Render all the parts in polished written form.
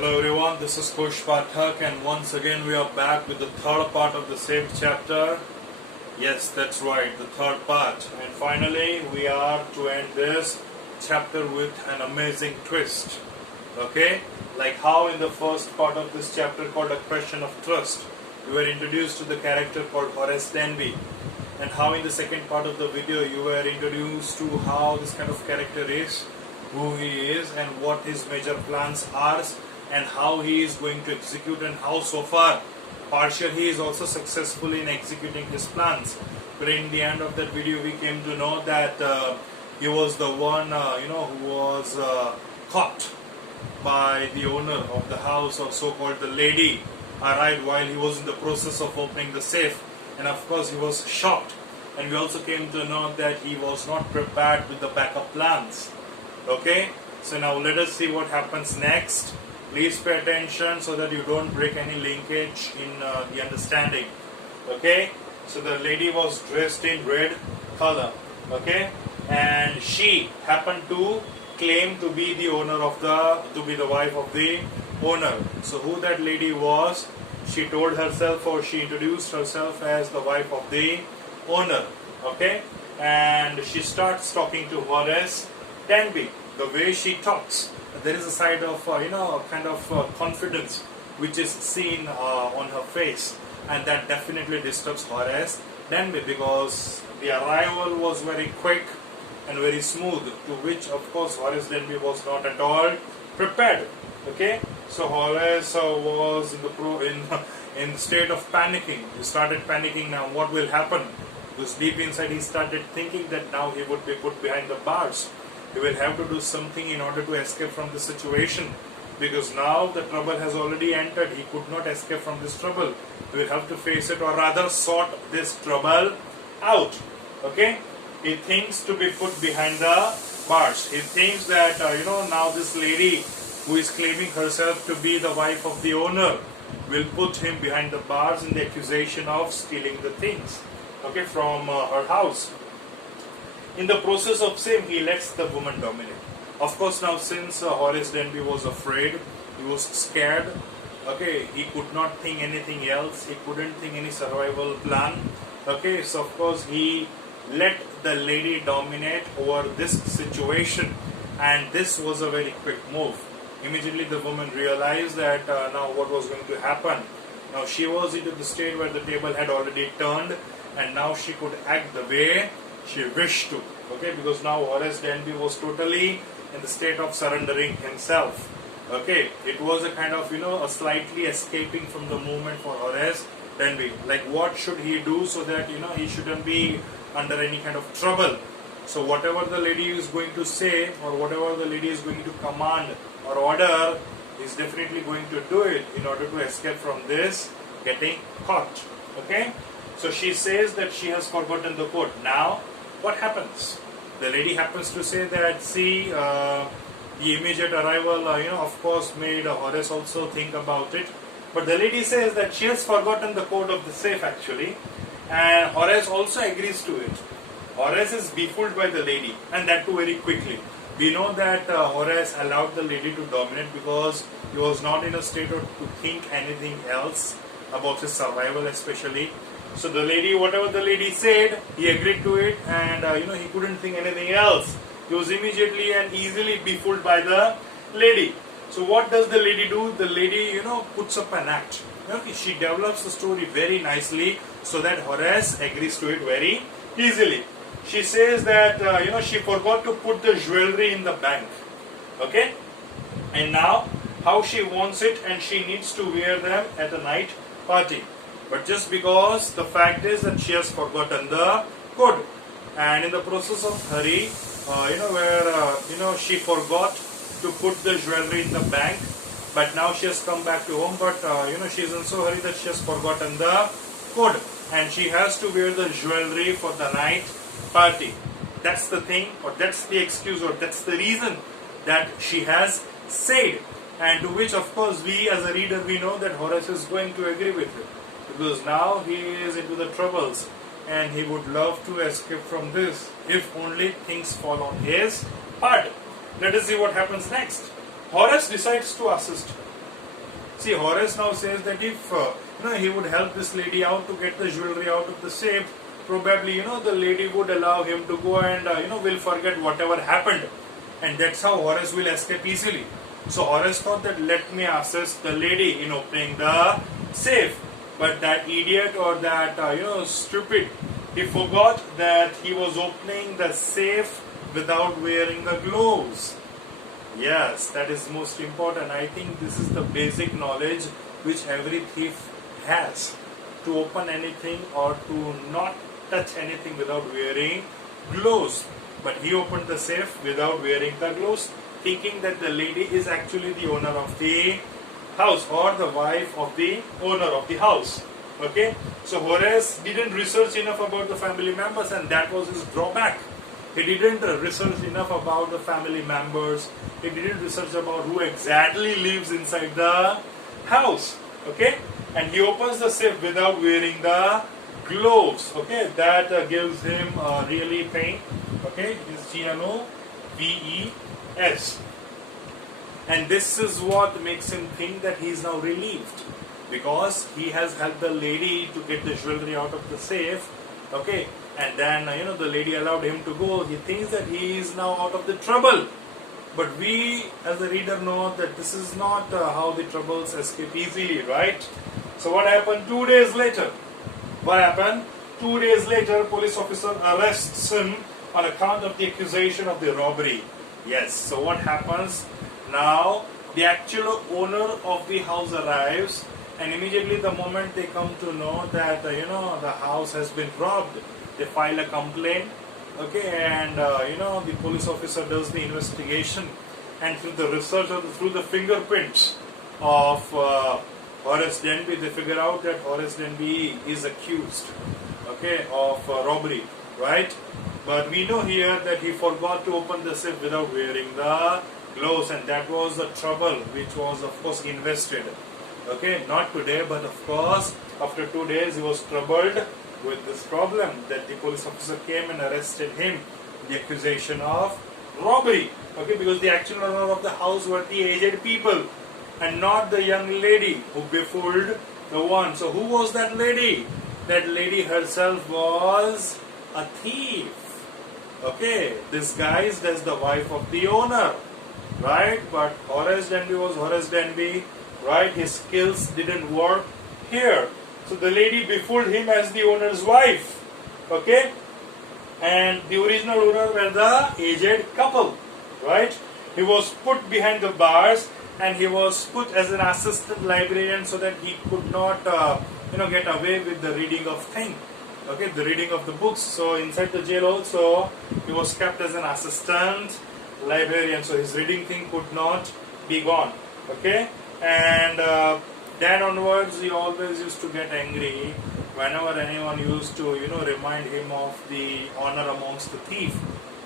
Hello everyone, this is Coach Pathak and once again we are back with the third part of the same chapter. Yes, that's right, the third part. And finally we are to end this chapter with an amazing twist. Okay, like how in the first part of this chapter called A Question of Trust, we were introduced to the character called Horace Denby. And how in the second part of the video you were introduced to how this kind of character is, who he is and what his major plans are and how he is going to execute and how so far partial he is also successful in executing his plans. But in the end of that video we came to know that he was the one who was caught by the owner of the house, or so-called the lady, arrived while he was in the process of opening the safe, and of course he was shocked. And we also came to know that he was not prepared with the backup plans. Okay, so now let us see what happens next. Please pay attention so that you don't break any linkage in the understanding. Okay, so the lady was dressed in red color. Okay, and she happened to claim to be the owner of the wife of the owner. So who that lady was, she told herself, or she introduced herself as the wife of the owner. Okay, and she starts talking to Horace Denby. The way she talks, there is a side of kind of confidence which is seen on her face, and that definitely disturbs Horace Denby, because the arrival was very quick and very smooth, to which of course Horace Denby was not at all prepared. Okay, so Horace was in the state of panicking. He started panicking. Now what will happen? Because deep inside he started thinking that now he would be put behind the bars. He will have to do something in order to escape from the situation, because now the trouble has already entered. He could not escape from this trouble. He will have to face it, or rather sort this trouble out. Okay, he thinks to be put behind the bars. He thinks that now this lady who is claiming herself to be the wife of the owner will put him behind the bars in the accusation of stealing the things, okay, from her house. In the process of same, he lets the woman dominate. Of course, now since Horace Denby was afraid, he was scared, okay, he could not think anything else, he couldn't think any survival plan, okay, so of course he let the lady dominate over this situation, and this was a very quick move. Immediately the woman realized that now what was going to happen. Now she was into the state where the table had already turned, and now she could act the way she wished to, okay, because now Horace Denby was totally in the state of surrendering himself. Okay, it was a kind of a slightly escaping from the movement for Horace Denby. Like what should he do so that he shouldn't be under any kind of trouble. So whatever the lady is going to say, or whatever the lady is going to command or order, he's definitely going to do it in order to escape from this getting caught. Okay, so she says that she has forgotten the code. Now what happens? The lady happens to say that, see, the immediate arrival, of course made Horace also think about it. But the lady says that she has forgotten the code of the safe actually, and Horace also agrees to it. Horace is befooled by the lady, and that too very quickly. We know that Horace allowed the lady to dominate because he was not in a state to think anything else about his survival especially. So the lady, whatever the lady said, he agreed to it, and he couldn't think anything else. He was immediately and easily befooled by the lady. So what does the lady do? The lady, puts up an act. Okay, she develops the story very nicely so that Horace agrees to it very easily. She says that she forgot to put the jewelry in the bank. Okay, and now how she wants it, and she needs to wear them at a night party. But just because the fact is that she has forgotten the code, and in the process of hurry, she forgot to put the jewelry in the bank, but now she has come back to home, but she is in so hurry that she has forgotten the code, and she has to wear the jewelry for the night party. That's the thing, or that's the excuse, or that's the reason that she has said, and to which of course we as a reader, we know that Horace is going to agree with it. Because now he is into the troubles and he would love to escape from this if only things fall on his part. Let us see what happens next. Horace decides to assist. See, Horace now says that if he would help this lady out to get the jewelry out of the safe, probably the lady would allow him to go and will forget whatever happened, and that's how Horace will escape easily. So Horace thought that let me assist the lady in opening the safe, but that idiot or that stupid, he forgot that he was opening the safe without wearing the gloves. Yes, that is most important. I think this is the basic knowledge which every thief has, to open anything or to not touch anything without wearing gloves. But he opened the safe without wearing the gloves, thinking that the lady is actually the owner of the house or the wife of the owner of the house. Okay, so Horace didn't research enough about the family members, and that was his drawback. He didn't research enough about the family members. He didn't research about who exactly lives inside the house. Okay, and he opens the safe without wearing the gloves. Okay, that gives him really pain. Okay, it's G-N-O-V-E-S, and this is what makes him think that he is now relieved, because he has helped the lady to get the jewelry out of the safe. Okay, and then the lady allowed him to go. He thinks that he is now out of the trouble, but we as the reader know that this is not how the troubles escape easily, right? So what happened 2 days later? What happened? 2 days later, police officer arrests him on account of the accusation of the robbery. Yes, so what happens now? The actual owner of the house arrives, and immediately the moment they come to know that the house has been robbed, they file a complaint. Okay, and the police officer does the investigation, and through the research or through the fingerprints of Horace Denby, they figure out that Horace Denby is accused, okay, of robbery, right? But we know here that he forgot to open the safe without wearing the gloves, and that was the trouble which was of course invested. Okay, not today, but of course after 2 days he was troubled with this problem, that the police officer came and arrested him, the accusation of robbery. Okay, because the actual owner of the house were the aged people and not the young lady who befooled the one. So who was that lady? That lady herself was a thief. Okay, disguised as the wife of the owner, right? But Horace Denby was Horace Denby, right? His skills didn't work here. So the lady befooled him as the owner's wife, okay? And the original owner were the aged couple, right? He was put behind the bars, and he was put as an assistant librarian so that he could not, get away with the reading of things. Okay, the reading of the books. So inside the jail also, he was kept as an assistant librarian. So his reading thing could not be gone. Okay, and then onwards, he always used to get angry whenever anyone used to, remind him of the honor amongst the thief,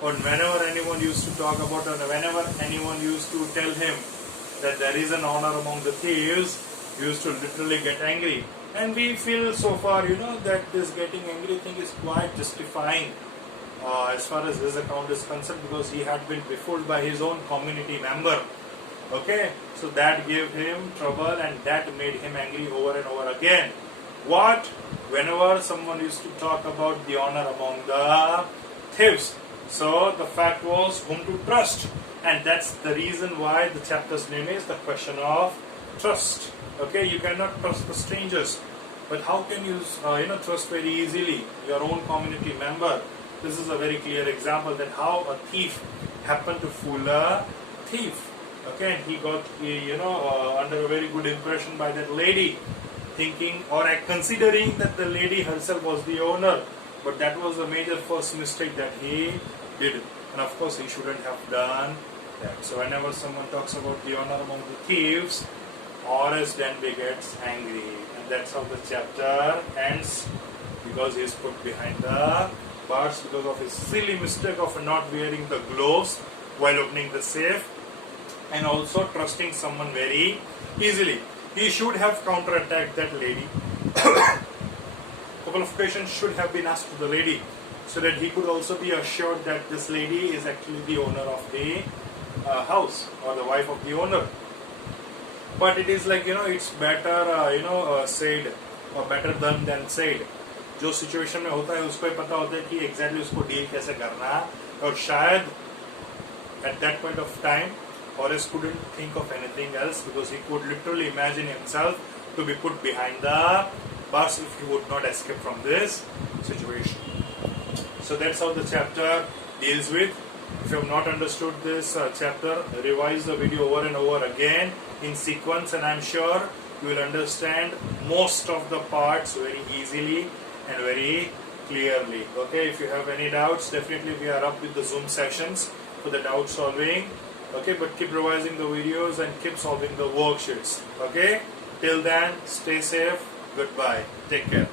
or whenever anyone used to talk about, or whenever anyone used to tell him that there is an honor among the thieves, he used to literally get angry. And we feel so far, that this getting angry thing is quite justifying as far as his account is concerned, because he had been befooled by his own community member. Okay, so that gave him trouble, and that made him angry over and over again. What? Whenever someone used to talk about the honor among the thieves. So the fact was whom to trust, and that's the reason why the chapter's name is the question of trust. Okay, you cannot trust the strangers, but how can you trust very easily your own community member? This is a very clear example that how a thief happened to fool a thief. Okay, and he got under a very good impression by that lady, thinking or considering that the lady herself was the owner. But that was a major first mistake that he did, and of course he shouldn't have done that. So whenever someone talks about the honor among the thieves, Horace Denby gets angry, and that's how the chapter ends, because he is put behind the bars because of his silly mistake of not wearing the gloves while opening the safe, and also trusting someone very easily. He should have counterattacked that lady. Couple of questions should have been asked to the lady, so that he could also be assured that this lady is actually the owner of the house, or the wife of the owner. but it is like it's better said or better done than said. जो situation में होता है उसको ही पता होता है कि exactly उसको डील कैसे करना है, और शायद at that point of time Horace couldn't think of anything else because he could literally imagine himself to be put behind the bus if he would not escape from this situation. So that's how the chapter deals with. If you have not understood this chapter, revise the video over and over again in sequence, and I'm sure you will understand most of the parts very easily and very clearly. Okay, if you have any doubts, definitely we are up with the Zoom sessions for the doubt solving. Okay, but keep revising the videos and keep solving the worksheets. Okay, till then, stay safe. Goodbye. Take care.